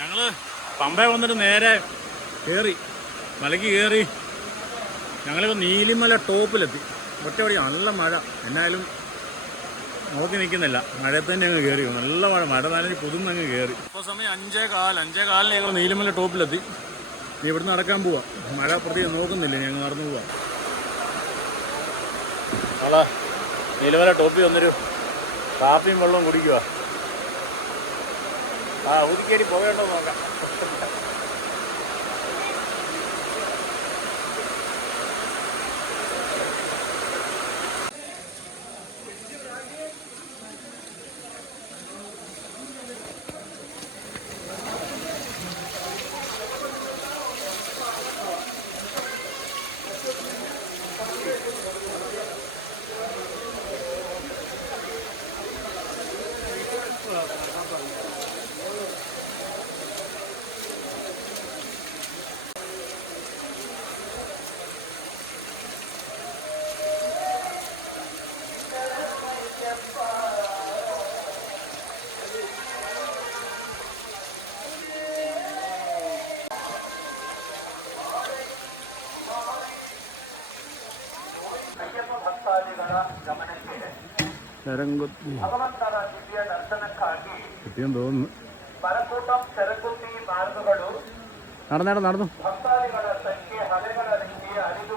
ഞങ്ങൾ പമ്പ വന്നിട്ട് നേരെ കയറി മലയ്ക്ക് കയറി ഞങ്ങളിപ്പോൾ നീലിമല ടോപ്പിലെത്തി. ഒറ്റപടി നല്ല മഴ. എന്നാലും നോക്കി നിൽക്കുന്നില്ല. മഴയത്ത് തന്നെ അങ്ങ് കയറി നല്ല മഴ. മഴ നനഞ്ഞ് പുതുന്നങ്ങ് കയറി ഇപ്പോൾ സമയം അഞ്ചേ കാൽ. അഞ്ചേ കാലിന് ഞങ്ങൾ നീലിമല ടോപ്പിലെത്തി. നീ ഇവിടുന്ന് നടക്കാൻ പോവാ. മഴ പ്രതി നോക്കുന്നില്ല. ഞങ്ങൾ നടന്നു പോവാ. നാളെ നീലിമല ടോപ്പിൽ വന്നൊരു കാപ്പിയും വെള്ളവും കുടിക്കുക ആ ഊതിക്കേരി പോകേണ്ടോ നോക്കാം. ശരംകുത്തി കിട്ടിയെന്ന് തോന്നുന്നു. നടന്നേടാ നടന്നു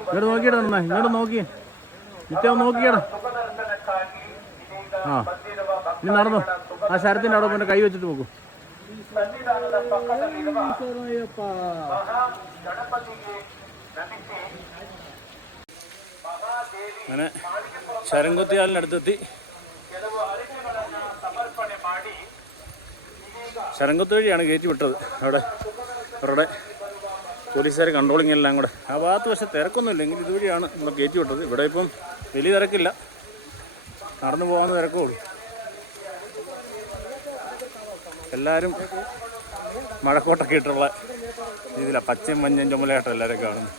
ഇങ്ങോട്ട് നോക്കിയിട നന്നാ ഇങ്ങോട്ട് നോക്കി. നിത്യം നോക്കിയടാ. ആ. ഇനി നടന്നു. ആ ശരത്തിന്റെ അവിടെ കൊണ്ട് കൈ വെച്ചിട്ട് പോകൂ. അങ്ങനെ ശരംകുത്തിയാലിനടുത്തെത്തി. ಕೆಲವು ಅರಿಕೆಗಳನ್ನ ಸಮರ್ಪಣೆ ಮಾಡಿ ശരംകുത്ത് വഴിയാണ് കയറ്റി വിട്ടത് അവിടെ അവരുടെ പോലീസുകാർ കൺട്രോളിങ് എല്ലാം കൂടെ ആ ഭാഗത്ത് പക്ഷേ തിരക്കൊന്നുമില്ല എങ്കിൽ ഇതുവഴിയാണ് നമ്മൾ കയറ്റി വിട്ടത് ഇവിടെ ഇപ്പം വലിയ തിരക്കില്ല നടന്നു പോകാവുന്ന തിരക്കുള്ളൂ എല്ലാവരും മഴക്കോട്ടൊക്കെ ഇട്ടുള്ള രീതിയിലാണ് പച്ചയും മഞ്ഞയും ചുമലയായിട്ട് എല്ലാവരും കാണുന്നു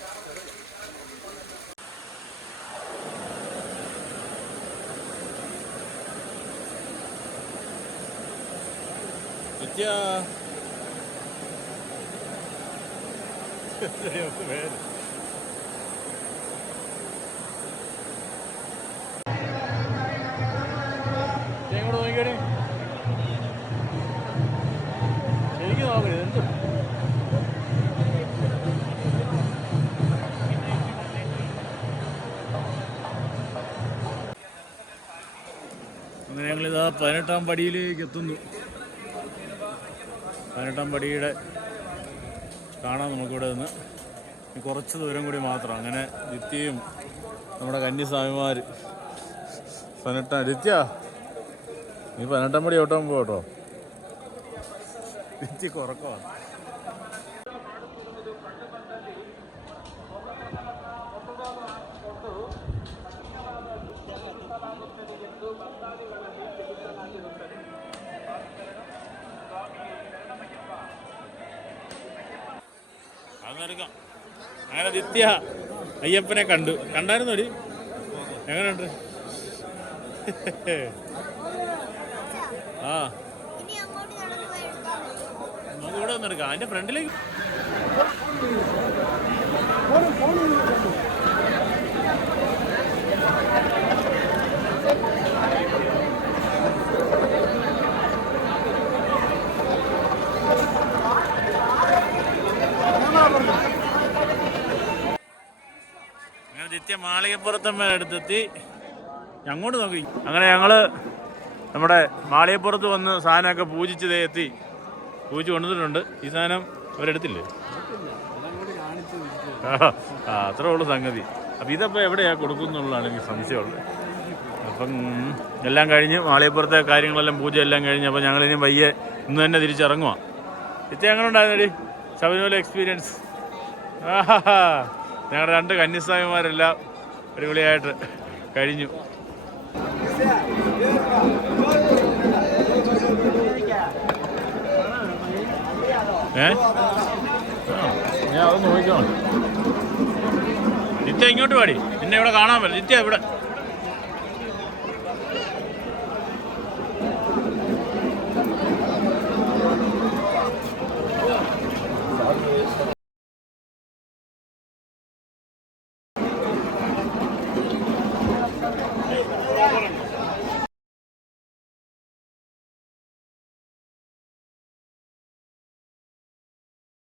നോക്കിക്കണേ ശരിക്കും നോക്കണേ എന്ത് അങ്ങനെ ഞങ്ങളിതാ പതിനെട്ടാം പടിയിലേക്ക് എത്തുന്നു. പതിനെട്ടാം പടിയുടെ കാണാം നമുക്കിവിടെ നിന്ന്. കുറച്ച് ദൂരം കൂടി മാത്രം. അങ്ങനെ നിത്യയും നമ്മുടെ കന്യസ്വാമിമാർ പതിനെട്ടാം നിത്യ നീ പതിനെട്ടാം പടി ഓട്ടാൻ പോകട്ടോ നിത്യ കുറക്കമാണ് അങ്ങനെ നിത്യ അയ്യപ്പനെ കണ്ടു. കണ്ടായിരുന്നു ഒരു എങ്ങനെയുണ്ട്? ആ. നമുക്ക് ഇവിടെ ഒന്ന് എടുക്കാം അതിന്റെ ഫ്രണ്ടിലേക്ക്. അങ്ങനെ നിത്യ മാളികപ്പുറത്തമ്മ അടുത്തെത്തി. അങ്ങോട്ട് നോക്കി. അങ്ങനെ ഞങ്ങൾ നമ്മുടെ മാളികപ്പുറത്ത് വന്ന് സാധനമൊക്കെ പൂജിച്ച് എത്തി. പൂജിച്ച് കൊണ്ടുവന്നിട്ടുണ്ട്. ഈ സാധനം അവരെടുത്തില്ലേ? ആ അത്രേ ഉള്ളു സംഗതി. അപ്പം ഇതപ്പോൾ എവിടെയാ കൊടുക്കുന്നുള്ളതാണ് എനിക്ക് സംശയമുള്ളത്. അപ്പം എല്ലാം കഴിഞ്ഞ് മാളിയപ്പുറത്തെ കാര്യങ്ങളെല്ലാം പൂജ എല്ലാം കഴിഞ്ഞ് അപ്പം ഞങ്ങളിനി വയ്യെ ഇന്ന് തന്നെ തിരിച്ചിറങ്ങുവാ. ഇത്തി എങ്ങനെ ഉണ്ടായിരുന്നടി ശബരിമല എക്സ്പീരിയൻസ് ആഹാ ഞങ്ങളുടെ രണ്ട് കന്യസ്വാമിമാരെല്ലാം അടിപൊളിയായിട്ട് കഴിഞ്ഞു. ഏ? ഞാൻ ഇങ്ങോട്ട് പാടി നിന്നെ ഇവിടെ കാണാൻ പറ്റില്ല. നിത്യ ഇവിടെ.